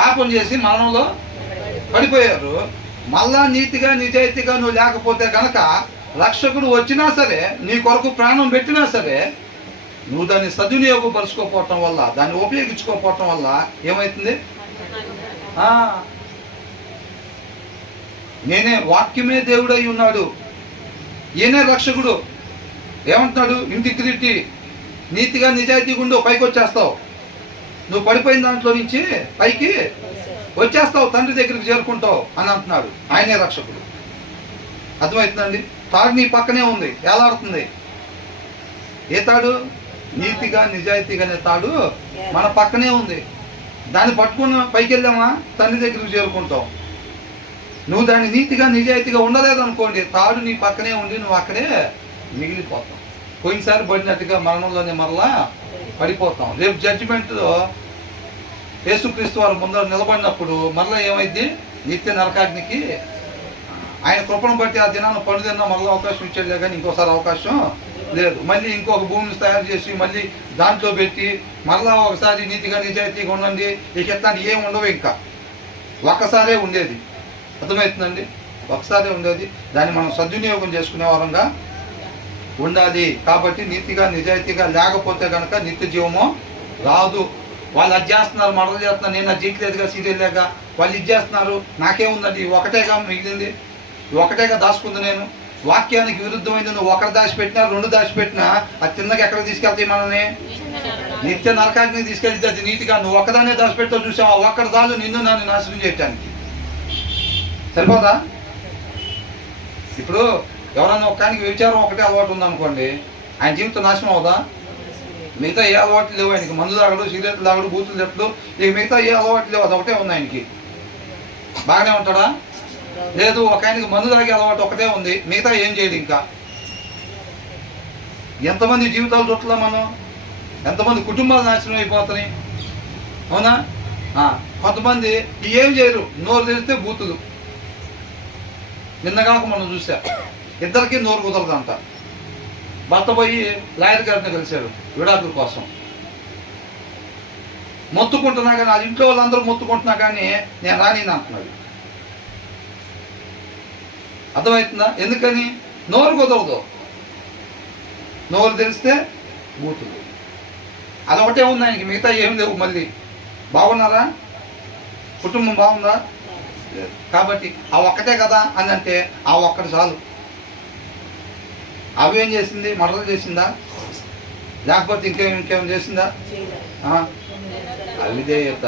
పాపం చేసి మరణంలో పడిపోయారు. మళ్ళా నీతిగా నిజాయితీగా నువ్వు లేకపోతే కనుక రక్షకుడు వచ్చినా సరే, నీ కొరకు ప్రాణం పెట్టినా సరే, నువ్వు దాన్ని సద్వినియోగపరుచుకోకపోవటం వల్ల, దాన్ని ఉపయోగించుకోకపోవటం వల్ల ఏమవుతుంది? నేనే, వాక్యమే దేవుడై ఉన్నాడు, ఈయనే రక్షకుడు. ఏమంటున్నాడు? ఇంటిగ్రిటీ, నీతిగా నిజాయితీగా ఉండు, పైకి వచ్చేస్తావు. నువ్వు పడిపోయిన దాంట్లో నుంచి పైకి వచ్చేస్తావు, తండ్రి దగ్గరికి చేరుకుంటావు అని అంటున్నాడు. ఆయనే రక్షకుడు. అర్థమవుతుందండి? తాడు నీ పక్కనే ఉంది, ఏలాడుతుంది. ఏ తాడు? నీతిగా నిజాయితీగానే తాడు మన పక్కనే ఉంది. దాన్ని పట్టుకుని పైకి వెళ్ళామా, తండ్రి దగ్గరికి చేరుకుంటాం. నువ్వు దాన్ని నీతిగా నిజాయితీగా ఉండలేదనుకోండి, తాడు నీ పక్కనే ఉండి నువ్వు అక్కడే మిగిలిపోతాం. పోయినసారి పడినట్టుగా మరణంలోనే మరలా పడిపోతాం. రేపు జడ్జిమెంట్లో యేసుక్రీస్తు వారు ముందర నిలబడినప్పుడు మరలా ఏమైంది? నిత్య నరకాగ్నికి ఆయన కృపను బట్టి ఆ దినాన్ని పండు తిన్నా మరలా అవకాశం ఇచ్చాడులే, కానీ ఇంకోసారి అవకాశం లేదు. మళ్ళీ ఇంకొక భూమిని తయారు చేసి మళ్ళీ దాంట్లో పెట్టి మరలా ఒకసారి నీతిగా నిజాయితీగా ఉండండి, ఇక ఎట్లాంటి ఏమి ఉండవు. ఇంకా ఒక్కసారే ఉండేది. అర్థమవుతుందండి? ఒకసారే ఉండేది. దాన్ని మనం సద్వినియోగం చేసుకునే వారంగా ఉండాలి. కాబట్టి నీతిగా నిజాయితీగా లేకపోతే కనుక నిత్య జీవము రాదు. వాళ్ళు అది చేస్తున్నారు, మడలు చేస్తున్నారు, నేను అది జీట్లేదుగా, సీరియల్ లేక వాళ్ళు ఇది చేస్తున్నారు, నాకేముందండి? ఒకటేగా మిగిలింది, ఒకటేగా దాచుకుంది. నేను వాక్యానికి విరుద్ధమైంది నువ్వు ఒకటి దాచిపెట్టినా, రెండు దాచిపెట్టినా అది తిన్నగా ఎక్కడ తీసుకెళ్తాయి? మనల్ని నిత్య నరకాగ్నికి తీసుకెళ్తే. అది నీతిగా నువ్వు ఒకదానే దాచిపెట్టావు, చూసావా? ఒక్కడి దాలు నిన్ను నన్ను నాశనం చేయటానికి సరిపోదా? ఇప్పుడు ఎవరన్నా ఒక్కడానికి వ్యభిచారం ఒకటే అలవాటు ఉందనుకోండి, ఆయన జీవితం నాశనం అవుదా? మిగతా ఏ అలవాట్లు లేవు ఆయనకి. మందు తాగడు, సిగరెట్లు తాగడు, బూతులు చెట్లు, ఇక మిగతా ఏ అలవాట్లు లేవు, అది ఒకటే ఉంది ఆయనకి. బాగానే ఉంటాడా? లేదు. ఒక ఆయనకి మందు తాగే అలవాటు ఒకటే ఉంది, మిగతా ఏం చేయడు. ఇంకా ఎంతమంది జీవితాలు చుట్టలా మనం, ఎంతమంది కుటుంబాలు నాశనం అయిపోతున్నాయి. అవునా? కొంతమంది ఏం చేయరు, నోరు తెరిస్తే బూతులు. నిన్నగాక మనం చూసా, ఇద్దరికి నోరు కుదరదంట. భర్త పోయి లాయర్ గారిని కలిశాడు విడాకుల కోసం. మొత్తుకుంటున్నా కానీ, అది ఇంట్లో వాళ్ళందరూ మొత్తుకుంటున్నా కానీ నేను రాని అంటున్నాడు. అర్థమవుతుందా? ఎందుకని? నోరు కుదరదు. నోరు తెరిస్తే బూతులు. అదొకటే ఉంది ఆయనకి, మిగతా ఏం లేవు. మళ్ళీ బాగున్నారా? కుటుంబం బాగుందా? కాబట్టి ఆ ఒక్కటే కదా అని అంటే ఆ ఒక్కటి చాలు. అవేం చేసింది? మర్డర్ చేసిందా? లేకపోతే ఇంకేం చేసిందా? అవిధేయత.